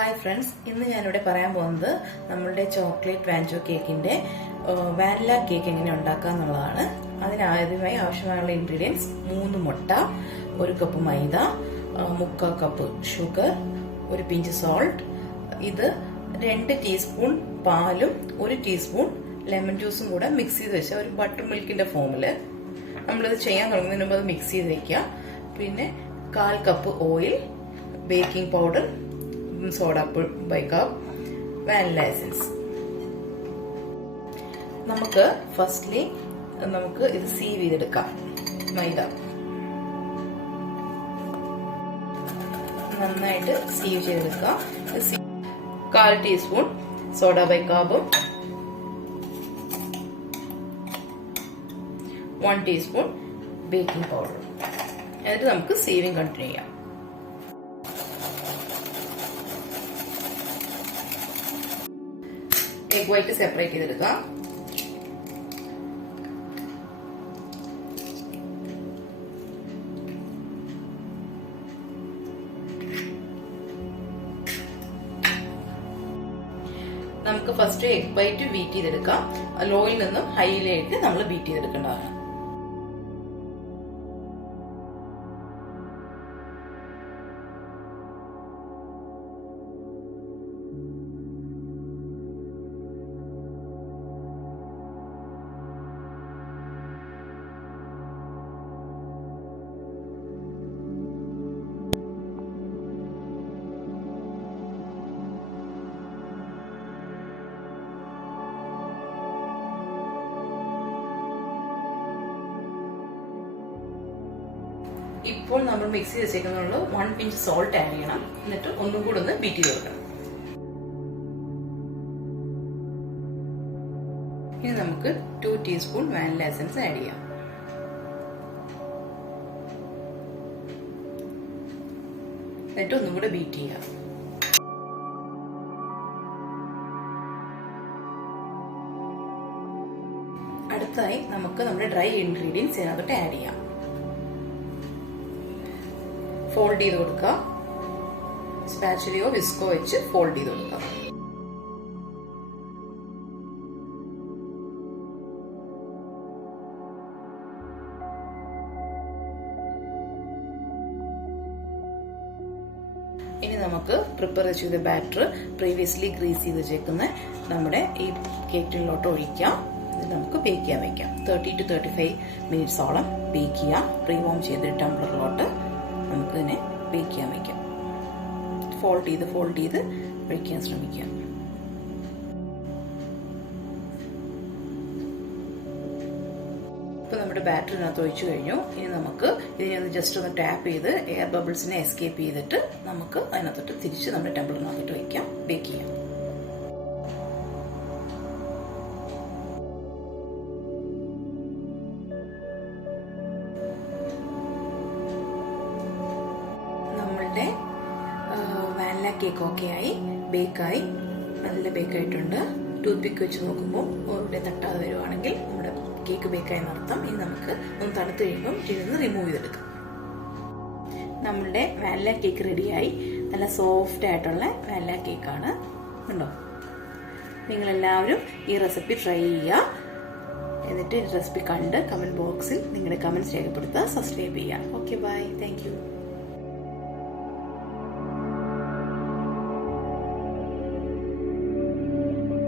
Hi friends, ഇന്ന് ഞാനിവിടെ പറയാൻ പോകുന്നത് നമ്മളുടെ ചോക്ലേറ്റ് വാൻചോ കേക്കിന്റെ വാനില കേക്ക് എങ്ങനെ ഉണ്ടാക്കുക എന്നുള്ളതാണ്. അതിനാദ്യമായി ആവശ്യമായുള്ള ഇൻഗ്രീഡിയൻസ് 3 മുട്ട, 1 കപ്പ് മൈദ, 3/4 കപ്പ് ഷുഗർ, 1 പിഞ്ച് സോൾട്ട്. ഇത് 2 ടീസ്പൂൺ പാലും 1 ടീസ്പൂൺ ലെമൺ ജ്യൂസും കൂടെ മിക്സ് ചെയ്ത് വെച്ച ഒരു ബട്ടർ മിൽക്കിന്റെ ഫോമില്. നമ്മളിത് ചെയ്യാൻ തുടങ്ങുന്നതിന് മുമ്പ് അത് മിക്സ് ചെയ്ത് വെക്കുക. പിന്നെ 1/4 cup oil, baking powder, soda bicarb, vanilla essence. നമുക്ക് ഫസ്റ്റ്ലി ഇത് സീവ് ചെയ്തെടുക്കാം. മൈദ നന്നായിട്ട് സീവ് ചെയ്തെടുക്കുക. 1/4 ടീസ്പൂൺ സോഡ ബൈക്കപ്പും 1 ടീസ്പൂൺ ബേക്കിംഗ് പൗഡറും. എന്നിട്ട് നമുക്ക് സീവിങ് കണ്ടിന്യൂ ചെയ്യാം. എഗ് വൈറ്റ് സെപ്പറേറ്റ് ചെയ്തെടുക്കാം. നമുക്ക് ഫസ്റ്റ് എഗ് വൈറ്റ് ബീറ്റ് ചെയ്തെടുക്കാം. ലോയിൽ നിന്നും ഹൈയിലേക്ക് നമ്മൾ ബീറ്റ് ചെയ്തെടുക്കേണ്ടതാണ്. ഇപ്പോൾ നമ്മൾ മിക്സ് ചെയ്ത് വെച്ചേക്കുന്നുള്ളൂ 1 പിഞ്ച് സോൾട്ട് ആഡ് ചെയ്യണം. എന്നിട്ട് ഒന്നും കൂടെ ഒന്ന് ബീറ്റ് ചെയ്ത് കൊടുക്കണം. ഇനി നമുക്ക് 2 ടീസ്പൂൺ വാനില എസൻസ് ആഡ് ചെയ്യാം. എന്നിട്ട് ഒന്നും കൂടെ ബീറ്റ് ചെയ്യാം. അടുത്തായി നമുക്ക് നമ്മുടെ ഡ്രൈ ഇൻഗ്രീഡിയൻസ് ഇതിനകത്തോട്ട് ആഡ് ചെയ്യാം. ഫോൾഡ് ചെയ്ത് കൊടുക്കുക. സ്പാച്ചുലയോ വിസ്കോ വെച്ച് ഫോൾഡ് ചെയ്ത് കൊടുക്കുക. ഇനി നമുക്ക് പ്രിപ്പയർ ചെയ്ത ബാറ്റർ പ്രീവിയസ്ലി ഗ്രീസ് ചെയ്ത് വെച്ചേക്കുന്ന നമ്മുടെ ഈ കേക്കിലോട്ട് ഒഴിക്കാം. നമുക്ക് ബേക്ക് ചെയ്യാൻ വെക്കാം. 30 to 35 മിനിറ്റ്സോളം ബേക്ക് ചെയ്യാം. പ്രീവാം ചെയ്ത് ടംബ്ലറിലോട്ട് നമുക്ക് ഇതിനെ ബേക്ക് ചെയ്യാൻ വയ്ക്കാം. ഫോൾഡ് ചെയ്ത് ഒഴിക്കാൻ ശ്രമിക്കുക. ഇപ്പൊ നമ്മുടെ ബാറ്റർ ഇതിനകത്ത് ഒഴിച്ചു കഴിഞ്ഞു. ഇനി നമുക്ക് ഇതിനെ ജസ്റ്റ് ഒന്ന് ടാപ്പ് ചെയ്ത് എയർ ബബിൾസിനെ എസ്കേപ്പ് ചെയ്തിട്ട് നമുക്ക് അതിനകത്തോട്ട് തിരിച്ച് നമ്മുടെ ടംബ്ലറിനകത്തോട്ട് വയ്ക്കാം. ബേക്ക് ചെയ്യാം. വാനില കേക്ക് ഓക്കെ ആയി, ബേക്കായി, നല്ല ബേക്കായിട്ടുണ്ട്. ടൂത്ത് പിക്ക് വെച്ച് നോക്കുമ്പോൾ ഇവിടെ തട്ടാതെ വരുവാണെങ്കിൽ നമ്മുടെ കേക്ക് ബേക്കായി നടത്താം. ഇനി നമുക്ക് ഒന്ന് തണുത്ത് കഴിയുമ്പോൾ ഇതിൽ റിമൂവ് ചെയ്തെടുക്കാം. നമ്മളുടെ വാനില കേക്ക് റെഡിയായി. നല്ല സോഫ്റ്റ് ആയിട്ടുള്ള വാനില കേക്കാണ്. ഉണ്ടോ? നിങ്ങളെല്ലാവരും ഈ റെസിപ്പി ട്രൈ ചെയ്യുക. എന്നിട്ട് ഈ റെസിപ്പി കണ്ട് കമന്റ് ബോക്സിൽ നിങ്ങളുടെ കമന്റ്സ് രേഖപ്പെടുത്തുക. സബ്സ്ക്രൈബ് ചെയ്യുക. Okay, bye. Thank U.